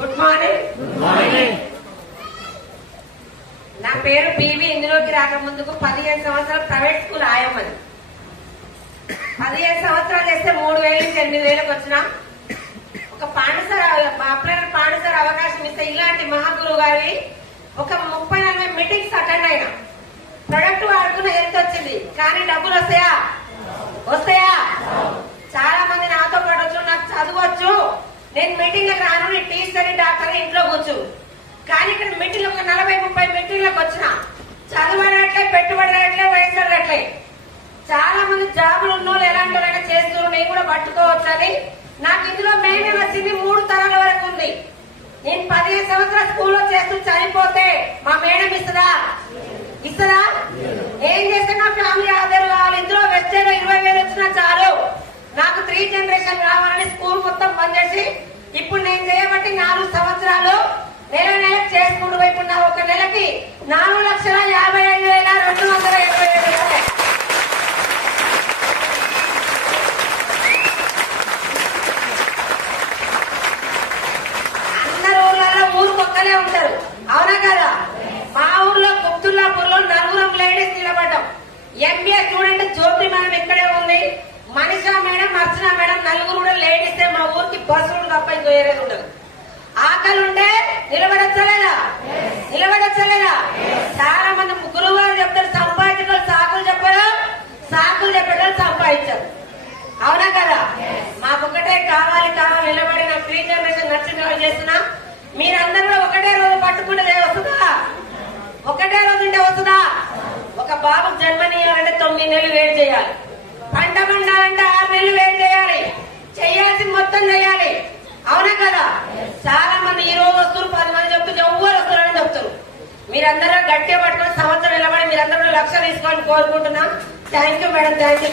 Good morning. నా పేరు PV. ఇందులోకి రాకముందుకు 15 సంవత్సరాలు ప్రైవేట్ స్కూల్ ఆయమ్మది. 15 సంవత్సరాలు చేస్తే 3,000 నుంచి 8,000 వచ్చిన ఒక పాండుసార్ అవకాశం ఇస్తే ఇలాంటి మహాగురువు గారి ఒక 30-40 మీటింగ్స్ అటెండ్ అయినా. ప్రొడక్ట్ వాడుకున్న హెల్త్ వచ్చింది, కానీ డబ్బులు వస్తాయా? చాలా మంది నాతో పాటు వచ్చు, నాకు చదవచ్చు, నేను మీటింగ్లకు రాను, నేను టీచర్ డాక్టర్ ఇంట్లో కూర్చు. కానీ ఇక్కడ మీటింగ్ ఒక 40-30 మీటింగ్లకు వచ్చిన చదువడట్లే, పెట్టుబడట్లే, వయసు అడగట్లే. చాలా మంది జాబులు ఉన్నోళ్ళు ఎలాంటి వాళ్ళైనా చేస్తున్నారు, నేను కూడా పట్టుకోవచ్చు అని. నాకు ఇందులో మెయిన్ వచ్చింది 3 తరాల వరకు ఉంది. నేను 15 సంవత్సరాల స్కూల్లో చేస్తూ చనిపోతే మా మేడం ఇస్తుందా? ఏం చేస్తే నా ఫ్యామిలీ ఆధార్ కావాలి. ఇందులో వెస్టేజ్ 20,000 వచ్చినా చాలు. నాకు 3 జనరేషన్ కావాలని స్కూల్ మొత్తం బంద్ చేసి ఇప్పుడు నేను చేయబట్టి 4 సంవత్సరాలు నెలకు చేసుకుంటూ ఇప్పుడు నా ఒక నెలకి 4,55,227. అందరు ఊర్లలో ఊరుకొక్కలే ఉంటారు, అవునా కదా? మా ఊర్లో గుప్తుల్లాపూర్లో 4 లేడీస్ నిలబడ్డాం. ఎంబీఏ స్టూడెంట్ జ్యోతి మేడం ఇక్కడే ఉంది, మనిషా మేడం, అర్చనా మేడం, 4 కూడా లేడీసే. మా ఊరికి బస్సులు తప్ప ఇంకో ఏరేది ఉండదు. ఆకలి ఉంటే నిలబడచ్చలేదా? చాలా మంది గురువు గారు చెప్తారు, సంపాదించడం సాకులు చెప్పారు, సాకులు చెప్పడం సంపాదించారు, అవునా కదా? మాకొక్కటే కావాలి నిలబడి నాకు 3 జనరేషన్ నచ్చిన చేస్తున్నా. మీరందరూ కూడా ఒకటే రోజు పట్టుకుంటే వస్తుందా? ఒకటే రోజు ఉంటే వస్తుందా? ఒక బాబుకు జన్మనియాలంటే 9 నెలలు వెయిట్ చేయాలి. పంట పండాలంటే 6 నెలలు వెయిట్ చేయాలి. చేయాల్సింది మొత్తం చేయాలి, అవునా కదా? చాలా మంది ఈ రోజు వస్తారు, 10 మంది చెప్తుంటే ఎవ్వరు వస్తున్నారని చెప్తారు. మీరందరూ గట్టిగా పట్టుకుని సంవత్సరం నిలబడి మీరందరూ లక్ష్యం తీసుకోవాలని కోరుకుంటున్నా. Thank you madam, thank you.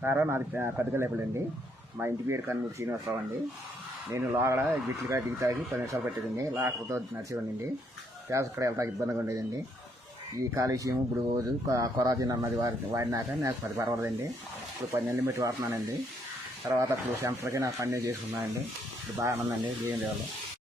సారా నాది పెద్దగలేపలండి. మా ఇంటి పేరు కన్నూరు శ్రీనివాసరావు అండి. నేను లోగడ గిట్లుగా దిగుతాకి 10 నిమిషాలు పెట్టేదండి. లాకతో నడిచేవాడిని. ప్యాస్ ఇక్కడ వెళ్తాకి ఇబ్బందిగా ఉండేదండి. ఈ కాలుష్యం ఇప్పుడు రోజు కొరాజిన్ అన్నది వాడినాక నాకు 10 పర్వాలేదండి. ఇప్పుడు 10 నెలలు పెట్టి వాడుతున్నానండి. తర్వాత ఇప్పుడు సెంటర్కి నాకు పని చేసుకున్నానండి. ఇప్పుడు బాగా ఉందండి, ఏం లేవాలి.